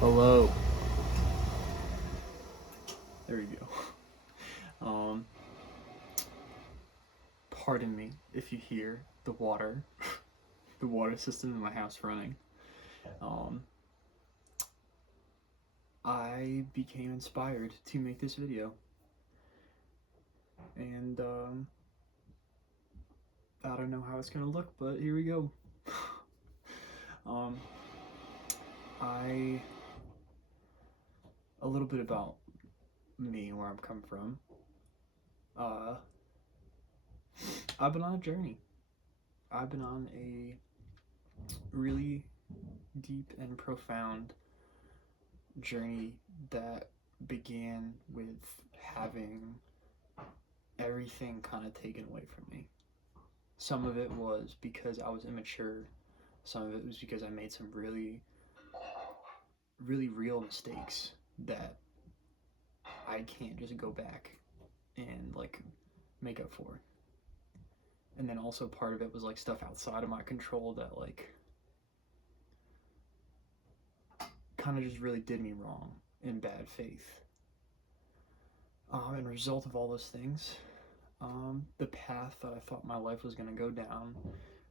Hello. There we go. Pardon me if you hear the water, the water system in my house running. Um, I became inspired to make this video, and I don't know how it's gonna look, but here we go. um, I a little bit about me, where I'm coming from. Uh, I've been on a journey. I've been on a really deep and profound journey that began with having everything kind of taken away from me. Some of it was because I was immature. Some of it was because I made some really, really real mistakes that I can't just go back and like make up for. And then also part of it was like stuff outside of my control that like kind of just really did me wrong in bad faith. And a result of all those things, the path that I thought my life was gonna go down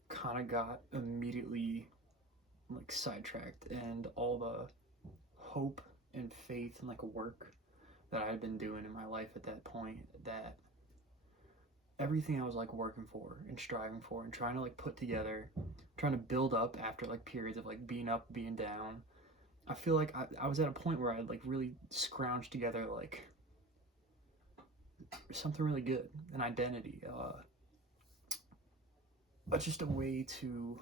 kind of got immediately like sidetracked, and all the hope and faith and like work that I had been doing in my life at that point, that everything I was like working for and striving for and trying to like put together, trying to build up after like periods of like being up, being down. I feel like I was at a point where I like really scrounged together like something really good, an identity, but just a way to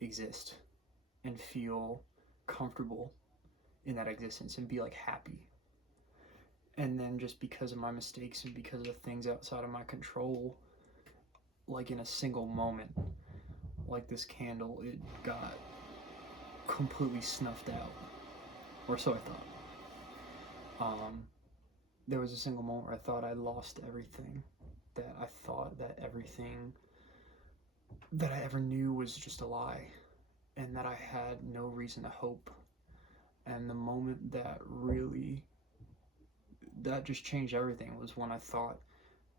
exist and feel comfortable in that existence and be like happy. And then just because of my mistakes and because of the things outside of my control, like in a single moment, like this candle, it got completely snuffed out, or so I thought. There was a single moment where I thought I lost everything, that I thought that everything that I ever knew was just a lie, and that I had no reason to hope. And the moment that really, that just changed everything was when I thought,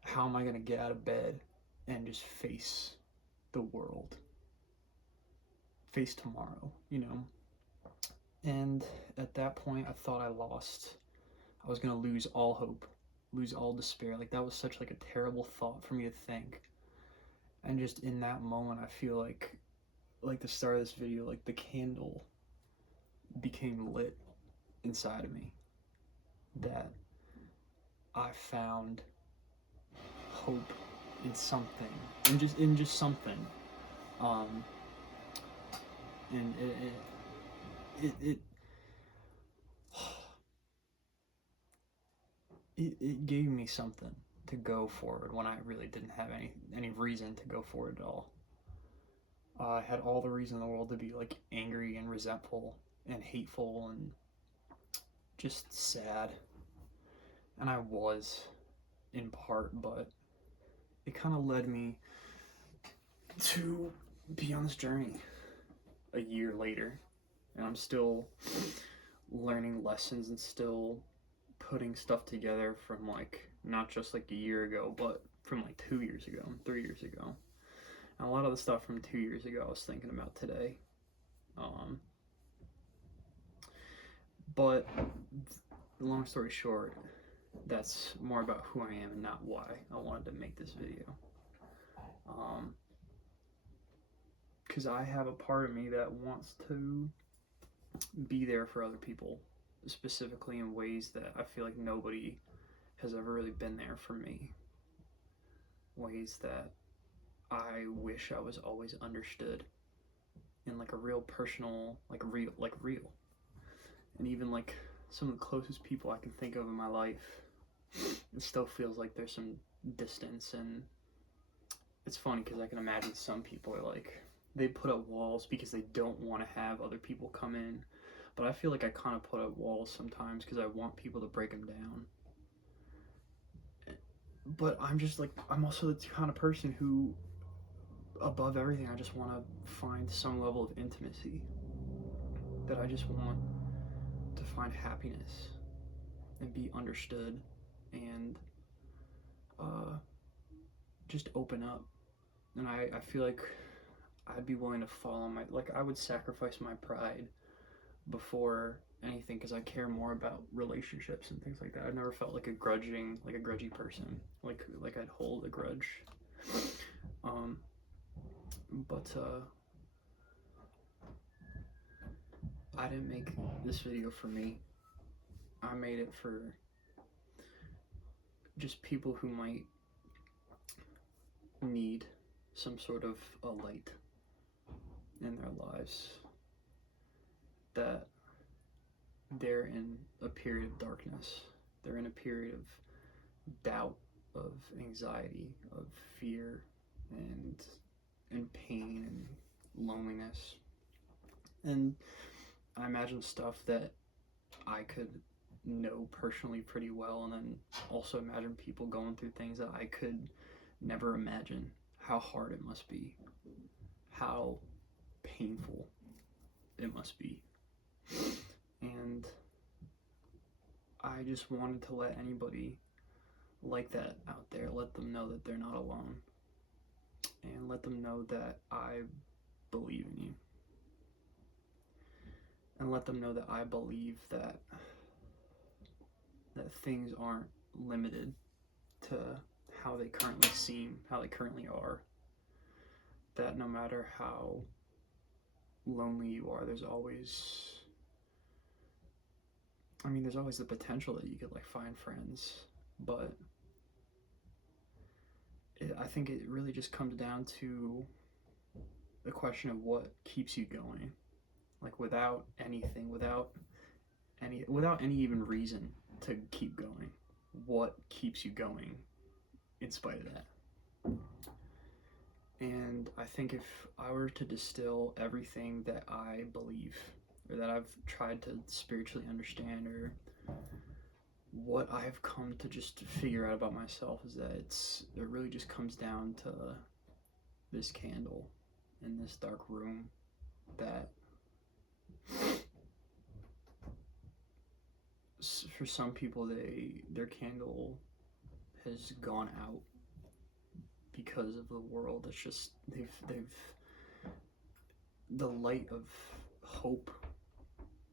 how am I going to get out of bed and just face the world, face tomorrow, you know? And at that point, I thought I was going to lose all hope, lose all despair. Like, that was such like a terrible thought for me to think. And just in that moment, I feel like the start of this video, like the candle became lit inside of me, that I found hope in something, in just something. Um, and it it gave me something to go forward when I really didn't have any reason to go forward at all. I had all the reason in the world to be like angry and resentful and hateful and just sad, and I was in part, but it kind of led me to be on this journey a year later, and I'm still learning lessons and still putting stuff together from like not just like a year ago, but from like 2 years ago and 3 years ago. And a lot of the stuff from 2 years ago I was thinking about today. Um, but long story short, that's more about who I am and not why I wanted to make this video. Because I have a part of me that wants to be there for other people, specifically in ways that I feel like nobody has ever really been there for me. Ways that I wish I was always understood in like a real personal, like real. And even like some of the closest people I can think of in my life, it still feels like there's some distance. And it's funny because I can imagine some people are like, they put up walls because they don't want to have other people come in. But I feel like I kind of put up walls sometimes because I want people to break them down. But I'm also the kind of person who, above everything, I just want to find some level of intimacy. That I just want find happiness and be understood and just open up. And I feel like I'd be willing to fall on I would sacrifice my pride before anything because I care more about relationships and things like that. I've never felt like a grudgy person, like I'd hold a grudge. But I didn't make this video for me. I made it for just people who might need some sort of a light in their lives, that they're in a period of darkness, they're in a period of doubt, of anxiety, of fear, and pain and loneliness. And I imagine stuff that I could know personally pretty well, and then also imagine people going through things that I could never imagine. How hard it must be, how painful it must be. And I just wanted to let anybody like that out there, let them know that they're not alone, and let them know that I believe in you, and let them know that I believe that things aren't limited to how they currently seem, how they currently are. That no matter how lonely you are, there's always the potential that you could find friends. But I think it really just comes down to the question of what keeps you going. Without anything, without any even reason to keep going, what keeps you going in spite of that? And I think if I were to distill everything that I believe, or that I've tried to spiritually understand, or what I've come to just figure out about myself, is that it really just comes down to this candle in this dark room, that for some people their candle has gone out because of the world. It's just they've the light of hope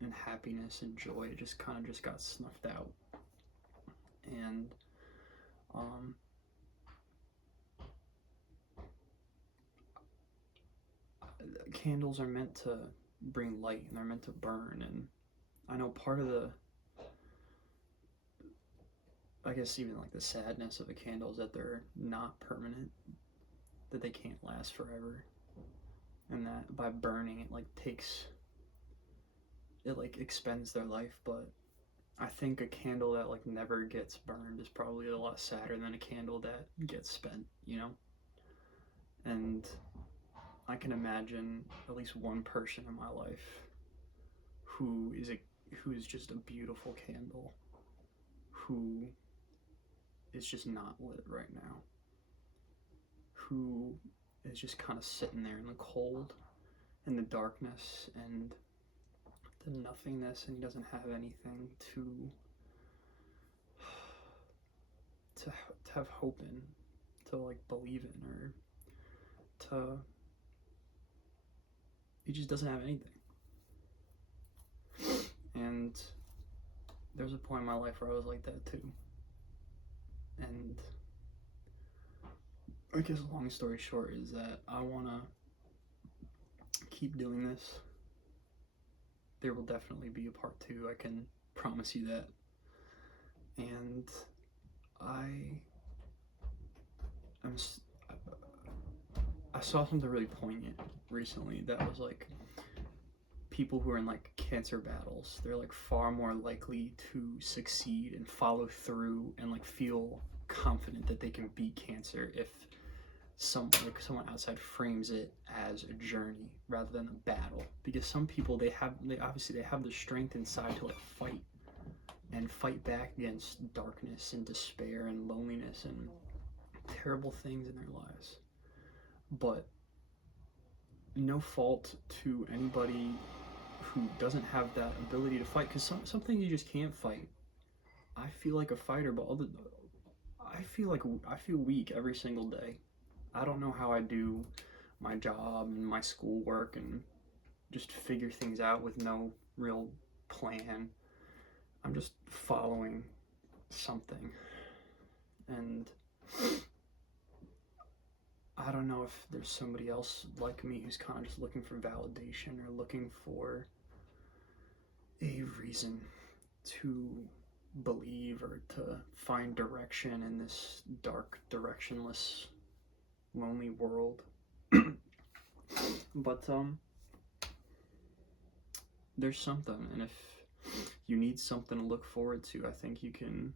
and happiness and joy just got snuffed out. And candles are meant to bring light, and they're meant to burn. And I know part of the, I guess even the sadness of a candle is that they're not permanent, that they can't last forever, and that by burning it expends their life. But I think a candle that never gets burned is probably a lot sadder than a candle that gets spent, And I can imagine at least one person in my life who is just a beautiful candle, who is just not lit right now, who is just kind of sitting there in the cold and the darkness and the nothingness, and he doesn't have anything to have hope in, to believe in, or he just doesn't have anything. And there's a point in my life where I was like that too. And I guess long story short is that I want to keep doing this. There will definitely be a part 2, I can promise you that. And I saw something really poignant recently that was people who are in cancer battles, they're far more likely to succeed and follow through and feel confident that they can beat cancer if someone outside frames it as a journey rather than a battle. Because some people, they obviously have the strength inside to fight back against darkness and despair and loneliness and terrible things in their lives. But no fault to anybody who doesn't have that ability to fight, because some things you just can't fight. I feel like a fighter, but I feel weak every single day. I don't know how I do my job and my schoolwork and just figure things out with no real plan. I'm just following something. And I don't know if there's somebody else like me who's kind of just looking for validation or looking for a reason to believe or to find direction in this dark, directionless, lonely world. But there's something, and if you need something to look forward to, I think you can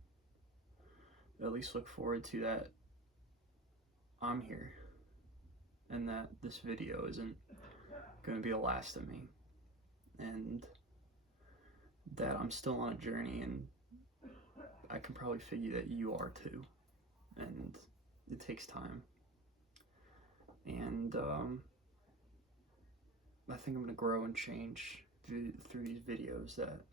at least look forward to that I'm here, and that this video isn't going to be the last of me, and that I'm still on a journey, and I can probably figure that you are too, and it takes time. And I think I'm going to grow and change through these videos, that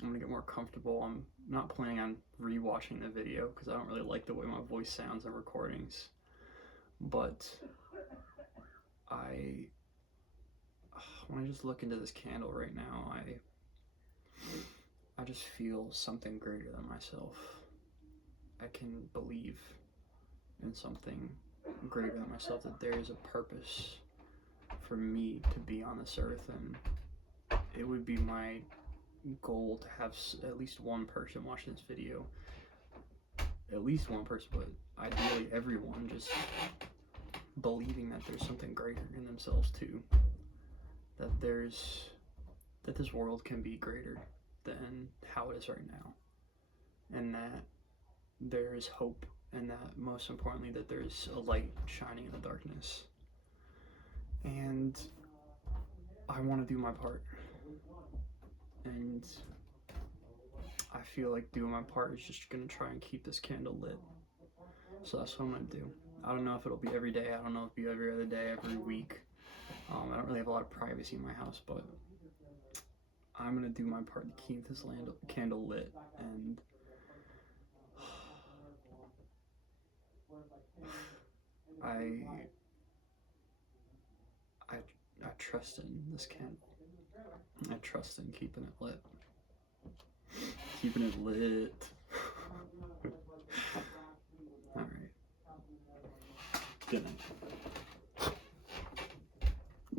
I'm going to get more comfortable. I'm not planning on rewatching the video because I don't really like the way my voice sounds in recordings. But when I just look into this candle right now, I just feel something greater than myself. I can believe in something greater than myself, that there is a purpose for me to be on this earth, and it would be my goal to have at least one person watching this video, at least one person, but ideally everyone, just believing that there's something greater in themselves too, that this world can be greater than how it is right now, and that there is hope, and that most importantly that there's a light shining in the darkness. And I want to do my part, and I feel like doing my part is just gonna try and keep this candle lit. So that's what I'm gonna do. I don't know if it'll be every day. I don't know if it'll be every other day, every week. I don't really have a lot of privacy in my house, but I'm gonna do my part to keep this candle lit. And I trust in this candle. I trust in keeping it lit. Keeping it lit. All right. Good night.